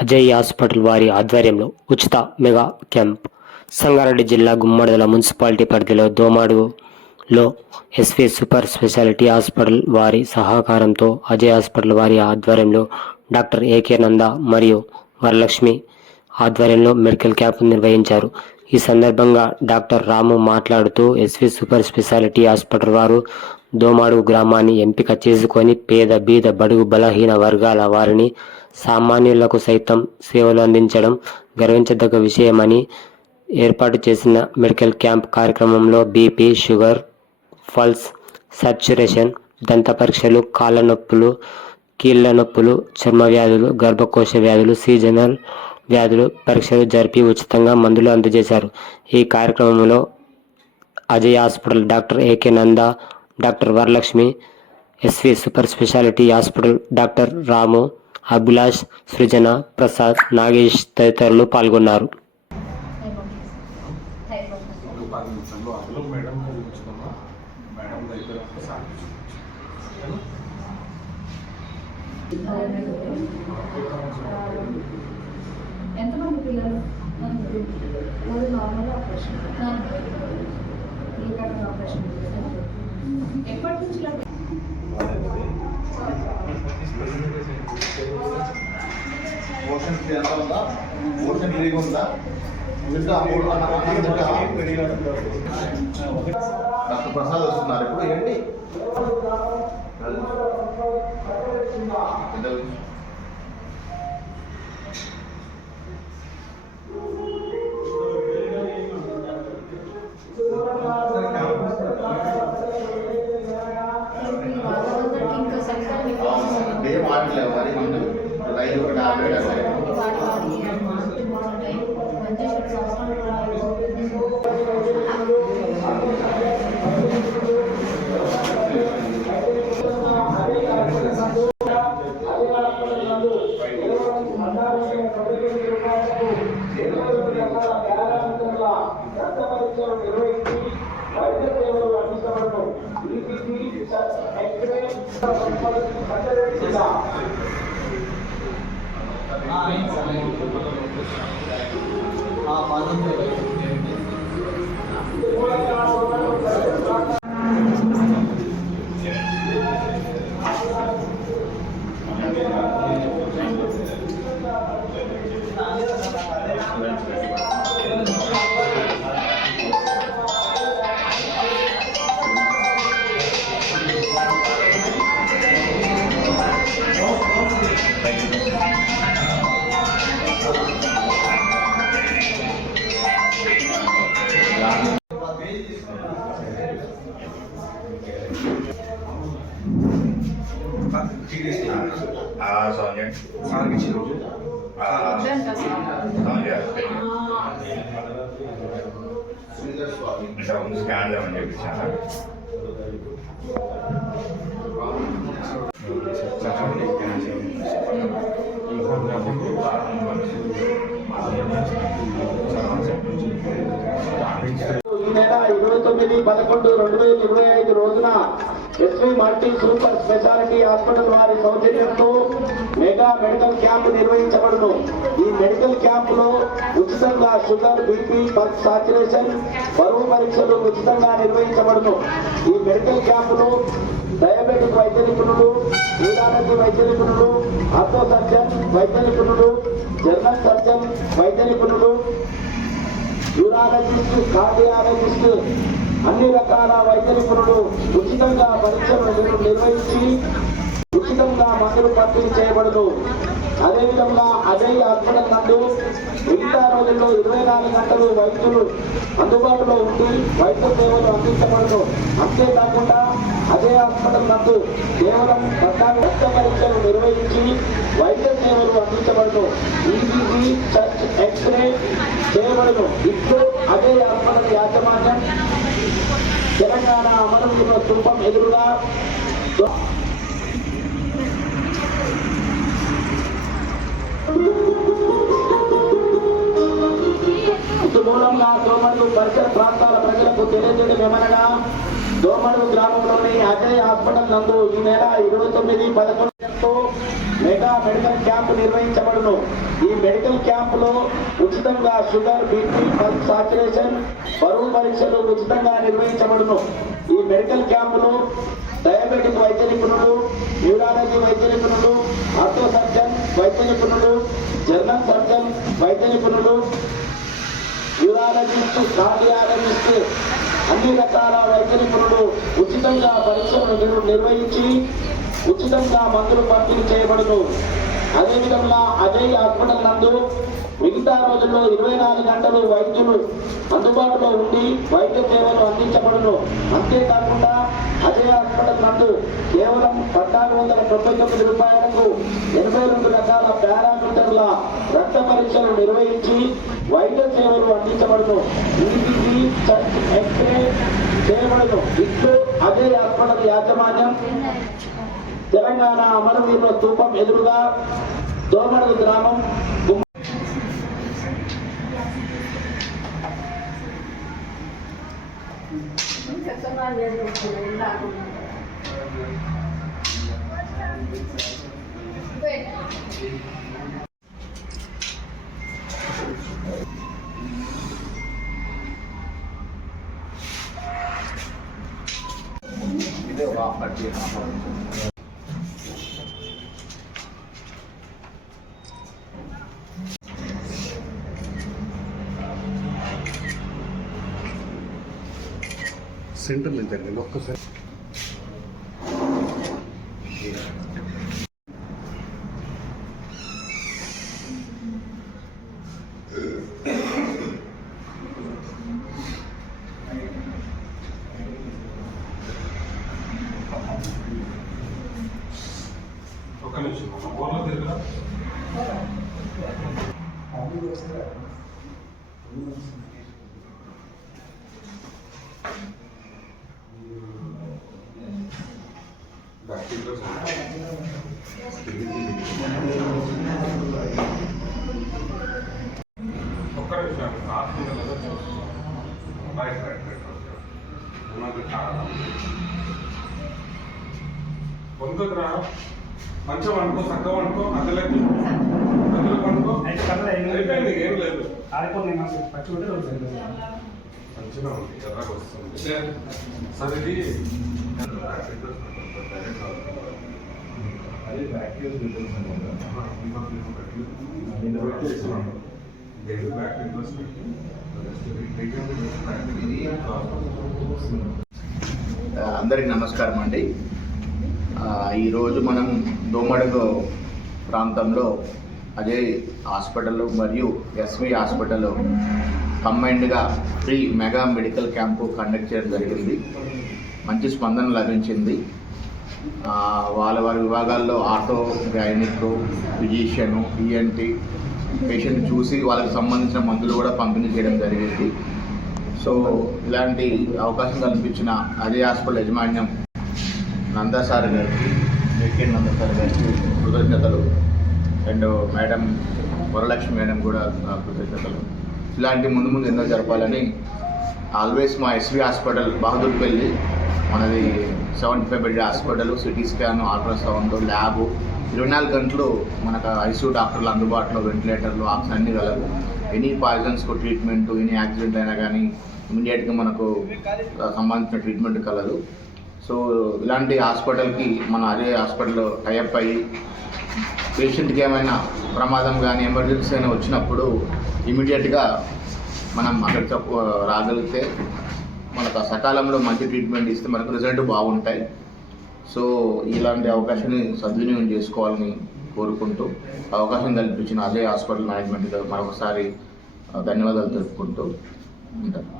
Ajay hospital వారి ఆధ్వర్యంలో ఉచిత మెగా క్యాంప్ సంగారెడ్డి జిల్లా గుమ్మడిదల మున్సిపాలిటీ పరిధిలో దోమాడులో ఎస్వి సూపర్ స్పెషాలిటీ హాస్పిటల్ వారి సహకారంతో అజయ్ హాస్పిటల్ వారి ఆధ్వర్యంలో డాక్టర్ ఏకే నంద మరియు వరలక్ష్మి ఆధ్వర్యంలో మెడికల్ క్యాంప్ నిర్వహించారు. ఈ సందర్భంగా డాక్టర్ రాము మాట్లాడుతూ ఎస్వి సూపర్ స్పెషాలిటీ హాస్పిటల్ వారు దోమాడు గ్రామాన్ని ఎంపిక చేసుకొని పేద బీద బడుగు బలహీన వర్గాల వారిని సామాన్యులకు సైతం సేవలు అందించడం గర్వించదగ్గ విషయమని ఏర్పాటు చేసిన మెడికల్ క్యాంప్ కార్యక్రమంలో బీపీ, షుగర్, పల్స్, సాచ్యురేషన్, దంత పరీక్షలు, కాళ్ళ నొప్పులు, కీళ్ళ నొప్పులు, చర్మ వ్యాధులు, గర్భకోశ వ్యాధులు, సీజనల్ వ్యాధులు పరీక్షలు జరిపి ఉచితంగా మందులు అందజేశారు. ఈ కార్యక్రమంలో Ajay hospital doctor AK Nanda, doctor Varalakshmi, SV super speciality hospital doctor Ramu, Abhilash, Srujana, Prasad, Nagesh తదితరులు పాల్గొన్నారు. ఎంతమంది పిల్లలు? నార్మల్ ఆపరేషన్, ఆపరేషన్ ఎప్పటి నుంచి? మోషన్ ఎంత ఉందా? మోషన్ ఫ్రీగా ఉందా? డాక్టర్ ప్రసాద్ వస్తున్నారు ఇప్పుడు. ఏంటి ఏం ఆడలేవు మరి ముందు రైలు ఒక 50 స్కాన్ లేమని చెప్పించాను. ఈ నెల 29/11/2025 రోజున SV multi super speciality hospital వారి సౌజన్యంతో మెగా మెడికల్ క్యాంప్ నిర్వహించబడును. ఈ మెడికల్ క్యాంప్ లో ఉచితంగా షుగర్, బీపీ, పల్స్, సాచ్యురేషన్, బరువు పరీక్షలు ఉచితంగా నిర్వహించబడును. ఈ మెడికల్ క్యాంప్ లో డయాబెటిక్ వైద్య నిపుణులు, న్యూరాలజీ వైద్య నిపుణులు, ఆర్థో సర్జన్ వైద్య నిపుణులు, జనరల్ సర్జన్ వైద్య నిపుణులు, యూరాలజిస్ట్, కార్డియాలజిస్ట్, అన్ని రకాల వైద్య నిపుణులు ఉచితంగా పరీక్షలు నిర్వహించి ఉచితంగా మందులు పంపిణీ చేయబడును. అదేవిధంగా అజయ్ హాస్పిటల్ నందు మిగతా రోజుల్లో 24 గంటలు వైద్యులు అందుబాటులో ఉండి వైద్య సేవలు అందించబడును. అంతేకాకుండా అజయ్ హాస్పిటల్ నందు కేవలం రక్త పరీక్షలు నిర్వహించి వైద్య సేవలు అందించబడును. ఈసీజీ, చర్చ్, ఎక్స్రే చేయబడును. ఇప్పుడు అజయ్ హాస్పిటల్ యాజమాన్యం తెలంగాణ అమరుల స్థూపం ఎదురుగా మూలంగా దోమడు పరిసర ప్రాంతాల ప్రజలకు తెలియజేయడం ఏమనగా దోమడు గ్రామంలోని అజయ్ హాస్పిటల్ నందు ఈ నెల 29/11 సౌజన్యంతో మెగా మెడికల్ క్యాంప్ నిర్వహించబడును. ఈ మెడికల్ క్యాంపులో ఉచితంగా షుగర్, బీపీ, పల్స్ సాచురేషన్, బరువు పరీక్షలు ఉచితంగా నిర్వహించబడును. ఈ మెడికల్ క్యాంపులో డయాబెటిక్ వైద్య నిపుణులు, న్యూరాలజీ వైద్య నిపుణులు, ఆర్థో సర్జన్ వైద్య నిపుణులు, జనరల్ సర్జన్ వైద్య నిపుణులు, న్యూరాలజిస్ట్, కార్డియాలజిస్ట్, అన్ని రకాల వైద్య నిపుణులు ఉచితంగా పరీక్షలు నిర్వహించి ఉచితంగా మందులు పంపిణీ చేయబడును. అదేవిధంగా అజయ్ హాస్పిటల్ నందు మిగతా రోజుల్లో 24 గంటలు వైద్యులు అందుబాటులో ఉండి వైద్య సేవలు అందించబడును. అంతేకాకుండా అజయ్ హాస్పిటల్ నందు కేవలం 1499 రూపాయలకు 82 రకాల పారామీటర్ల రక్త పరీక్షలు నిర్వహించి వైద్య సేవలు అందించబడును. ఈసీజీ, ఎక్స్రే చేయబడును. ఇట్లు అజయ్ హాస్పిటల్ యాజమాన్యం, తెలంగాణ అమరవీరుల స్తూపం ఎదురుగా, దోమడుగు గ్రామం. ఇదే ఒక ఆఫర్ సెంటర్లో జరిగింది ఒక్కసారి. ఒక్క నిమిషం ఫోన్లో తిరుగురా. ఒక్క నిమిషం పొందుకురా. మంచిగా అనుకో, చక్కగా అనుకో, అందులో అనుకో. అయిపోయింది, ఏం లేదు. మంచిగా ఉంది, ఎర్రగా వస్తుంది. సరే ఇది అందరికి నమస్కారం అండి. ఈరోజు మనం దోమడుగు ప్రాంతంలో అజయ్ హాస్పిటల్ మరియు ఎస్వి హాస్పిటల్ కంబైన్డ్గా free mega medical camp conduct చేయడం జరిగింది. మంచి స్పందన లభించింది. వారి విభాగాల్లో ortho, gynaec, physician, ENT patient చూసి వాళ్ళకి సంబంధించిన మందులు కూడా పంపిణీ చేయడం జరిగింది. సో ఇలాంటి అవకాశం కల్పించిన అజయ్ హాస్పిటల్ యాజమాన్యం నందా సార్ గారికి, వెంకయ్య నందా సార్ గారికి కృతజ్ఞతలు. అండ్ మేడం వరలక్ష్మి మేడం కూడా కృతజ్ఞతలు. ఇలాంటి ముందు ముందు ఎన్నో జరపాలని ఆల్వేస్ మా ఎస్వి హాస్పిటల్ బహదూర్పల్లి మనది 75 bed hospital, CT scan, ultrasound, lab 24 గంటలు మనకు ఐసీయూ డాక్టర్లు అందుబాటులో, వెంటిలేటర్లు, ఆక్సిజన్ అన్నీ కలవు. ఎనీ పాయిజన్స్కు ట్రీట్మెంట్, ఎనీ యాక్సిడెంట్ అయినా కానీ ఇమీడియట్గా మనకు సంబంధించిన ట్రీట్మెంట్ కలదు. సో ఇలాంటి హాస్పిటల్కి మన అజయ్ హాస్పిటల్ టైఅప్ అయ్యి పేషెంట్కి ఏమైనా ప్రమాదం కానీ ఎమర్జెన్సీ అయినా వచ్చినప్పుడు ఇమీడియట్గా మనం అక్కడికి రాగలిగితే మనకు సకాలంలో మంచి ట్రీట్మెంట్ ఇస్తే మనకు రిజల్ట్ బాగుంటాయి. సో ఇలాంటి అవకాశాన్ని సద్వినియోగం చేసుకోవాలని కోరుకుంటూ అవకాశం కల్పించిన అజయ్ హాస్పిటల్ మేనేజ్మెంట్కి మరొకసారి ధన్యవాదాలు తెలుపుకుంటూ ఉంటాను.